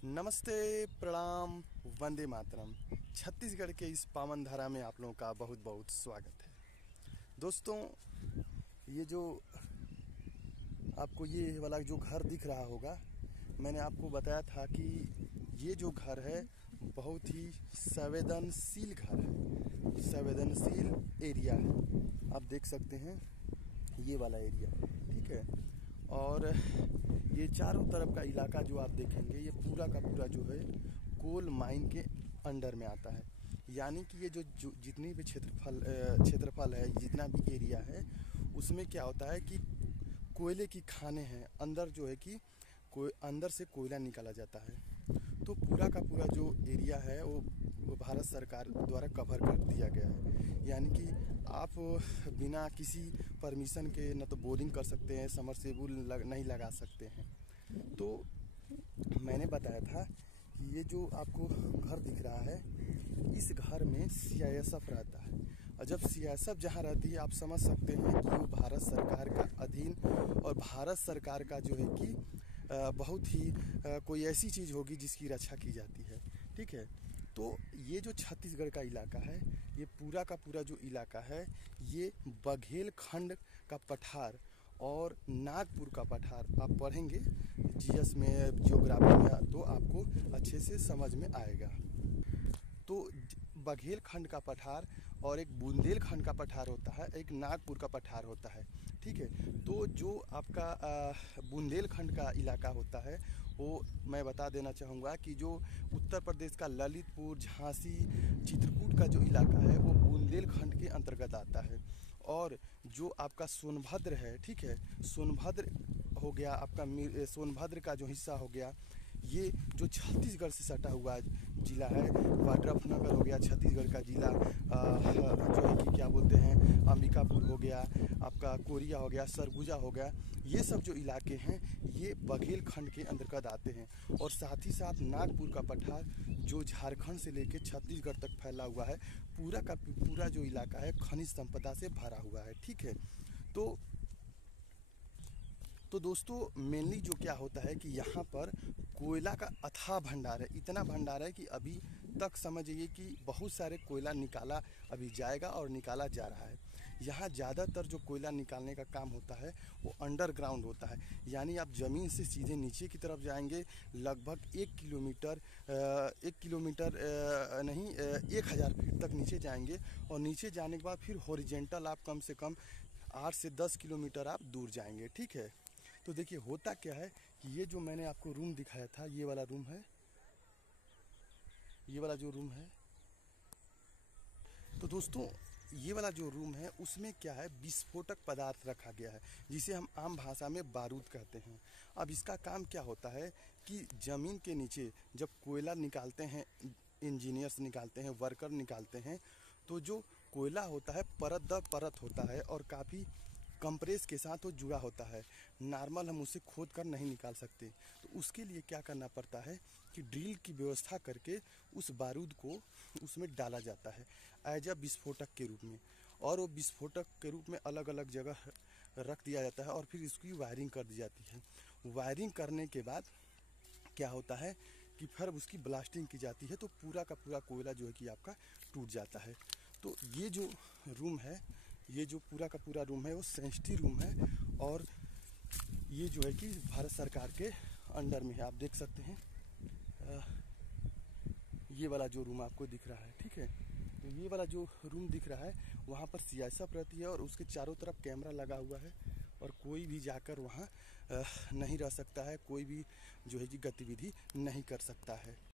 नमस्ते, प्रणाम, वंदे मातरम। छत्तीसगढ़ के इस पावन धारा में आप लोगों का बहुत बहुत स्वागत है। दोस्तों, ये जो आपको ये वाला जो घर दिख रहा होगा, मैंने आपको बताया था कि ये जो घर है बहुत ही संवेदनशील घर है, संवेदनशील एरिया है। आप देख सकते हैं ये वाला एरिया, ठीक है। और ये चारों तरफ का इलाका जो आप देखेंगे, ये पूरा का पूरा जो है कोल माइन के अंडर में आता है। यानी कि ये जो जितनी भी क्षेत्रफल है, जितना भी एरिया है, उसमें क्या होता है कि कोयले की खाने हैं। अंदर जो है कि अंदर से कोयला निकाला जाता है। तो पूरा का पूरा जो एरिया है वो भारत सरकार द्वारा कवर कर दिया गया है। यानी कि आप बिना किसी परमिशन के न तो बोरिंग कर सकते हैं, समरसेबुल नहीं लगा सकते हैं। तो मैंने बताया था कि ये जो आपको घर दिख रहा है, इस घर में CISF रहता है। और जब CISF जहाँ रहती है, आप समझ सकते हैं कि वो भारत सरकार का अधीन, और भारत सरकार का जो है कि बहुत ही कोई ऐसी चीज़ होगी जिसकी रक्षा की जाती है, ठीक है। तो ये जो छत्तीसगढ़ का इलाका है, ये पूरा का पूरा जो इलाका है, ये बघेल खंड का पठार और नागपुर का पठार आप पढ़ेंगे GS में, जियोग्राफी में, तो आपको अच्छे से समझ में आएगा। तो बघेल खंड का पठार और एक बुंदेलखंड का पठार होता है, एक नागपुर का पठार होता है, ठीक है। तो जो आपका बुंदेलखंड का इलाका होता है, वो मैं बता देना चाहूँगा कि जो उत्तर प्रदेश का ललितपुर, झांसी, चित्रकूट का जो इलाका है, वो बुंदेलखंड के अंतर्गत आता है। और जो आपका सोनभद्र है, ठीक है, सोनभद्र हो गया आपका, सोनभद्र का जो हिस्सा हो गया, ये जो छत्तीसगढ़ से सटा हुआ जिला है, वाड्रफनगर हो गया, छत्तीसगढ़ का जिला, जो है कि क्या बोलते हैं, अंबिकापुर हो गया, आपका कोरिया हो गया, सरगुजा हो गया, ये सब जो इलाके हैं ये बघेल खंड के अंतर्गत आते हैं। और साथ ही साथ नागपुर का पठार जो झारखंड से लेकर छत्तीसगढ़ तक फैला हुआ है, पूरा का पूरा जो इलाका है खनिज संपदा से भरा हुआ है, ठीक है। तो दोस्तों, मेनली जो क्या होता है कि यहाँ पर कोयला का अथाह भंडार है। इतना भंडार है कि अभी तक समझिए कि बहुत सारे कोयला निकाला अभी जाएगा और निकाला जा रहा है। यहाँ ज़्यादातर जो कोयला निकालने का काम होता है वो अंडरग्राउंड होता है। यानी आप ज़मीन से सीधे नीचे की तरफ जाएंगे, लगभग 1 किलोमीटर नहीं, 1000 फीट तक नीचे जाएंगे। और नीचे जाने के बाद फिर हॉरिजेंटल आप कम से कम 8 से 10 किलोमीटर आप दूर जाएंगे, ठीक है। तो देखिए होता क्या है कि ये जो मैंने आपको रूम दिखाया था, ये वाला रूम है, ये वाला जो रूम है, तो दोस्तों ये वाला जो रूम है उसमें क्या है, विस्फोटक पदार्थ रखा गया है, जिसे हम आम भाषा में बारूद कहते हैं। अब इसका काम क्या होता है कि ज़मीन के नीचे जब कोयला निकालते हैं, इंजीनियर्स निकालते हैं, वर्कर निकालते हैं, तो जो कोयला होता है परत दर परत होता है और काफ़ी कंप्रेस के साथ वो जुड़ा होता है। नॉर्मल हम उसे खोद कर नहीं निकाल सकते। तो उसके लिए क्या करना पड़ता है कि ड्रिल की व्यवस्था करके उस बारूद को उसमें डाला जाता है एज अ विस्फोटक के रूप में। और वो विस्फोटक के रूप में अलग अलग जगह रख दिया जाता है और फिर इसकी वायरिंग कर दी जाती है। वायरिंग करने के बाद क्या होता है कि फिर उसकी ब्लास्टिंग की जाती है, तो पूरा का पूरा कोयला जो है कि आपका टूट जाता है। तो ये जो रूम है, ये जो पूरा का पूरा रूम है वो सेंसिटिव रूम है, और ये जो है कि भारत सरकार के अंडर में है। आप देख सकते हैं ये वाला जो रूम आपको दिख रहा है, ठीक है। तो ये वाला जो रूम दिख रहा है वहाँ पर CISF रहती है और उसके चारों तरफ कैमरा लगा हुआ है, और कोई भी जाकर वहाँ नहीं रह सकता है, कोई भी जो है कि गतिविधि नहीं कर सकता है।